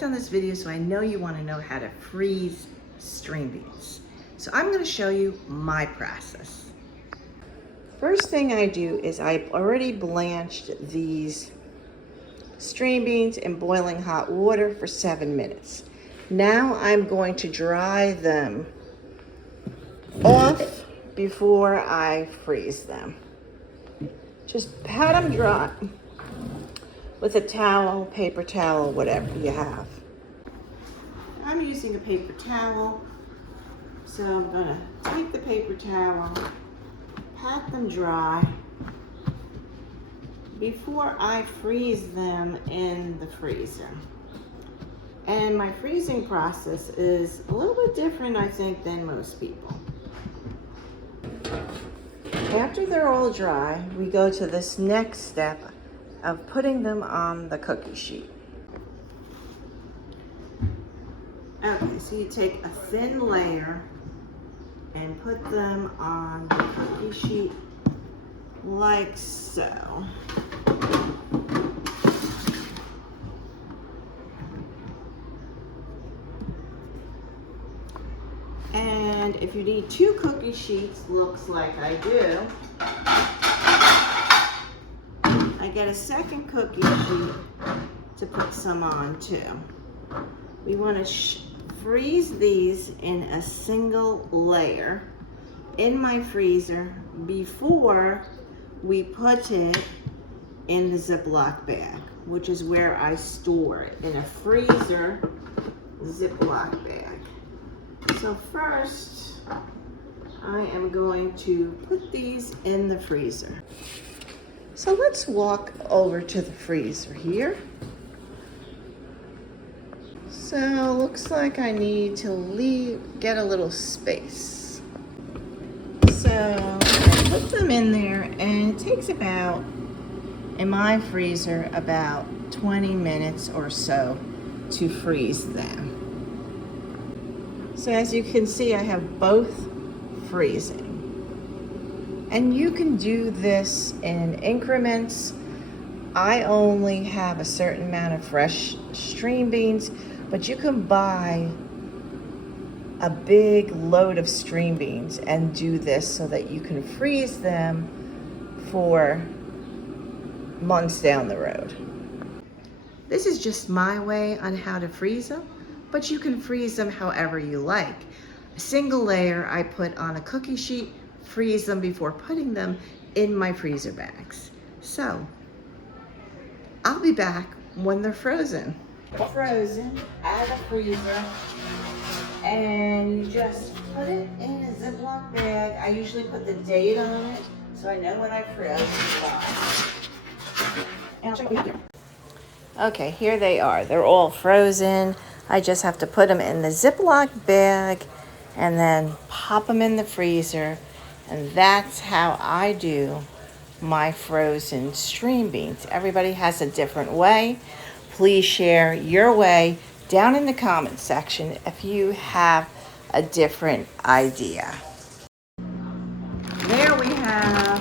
clicked on this video, so I know you want to know how to freeze string beans. So I'm going to show you my process. First thing I do is I've already blanched these string beans in boiling hot water for 7 minutes. Now I'm going to dry them off before I freeze them. Just pat them dry with a towel, paper towel, whatever you have. I'm using a paper towel, so I'm gonna take the paper towel, pat them dry before I freeze them in the freezer. And my freezing process is a little bit different, I think, than most people. After they're all dry, we go to this next step of putting them on the cookie sheet. Okay, so you take a thin layer and put them on the cookie sheet like so. And if you need 2 cookie sheets, looks like I do, I get a second cookie sheet to put some on too. We want to freeze these in a single layer in my freezer before we put it in the Ziploc bag, which is where I store it, in a freezer Ziploc bag. So first, I am going to put these in the freezer. So let's walk over to the freezer here. So looks like I need to get a little space. So I put them in there, and it takes about, in my freezer, about 20 minutes or so to freeze them. So as you can see, I have both freezing. And you can do this in increments. I only have a certain amount of fresh string beans, but you can buy a big load of string beans and do this so that you can freeze them for months down the road. This is just my way on how to freeze them, but you can freeze them however you like. A single layer I put on a cookie sheet, freeze them before putting them in my freezer bags. So, I'll be back when they're frozen. Frozen out of the freezer, and you just put it in a Ziploc bag. I usually put the date on it so I know when I froze it. And I'll check it here. Okay, here they are. They're all frozen. I just have to put them in the Ziploc bag and then pop them in the freezer. And that's how I do my frozen string beans. Everybody has a different way. Please share your way down in the comment section if you have a different idea. There we have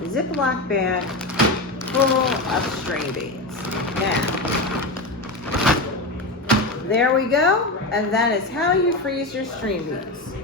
the Ziploc bag full of string beans. Now, there we go, and that is how you freeze your string beans.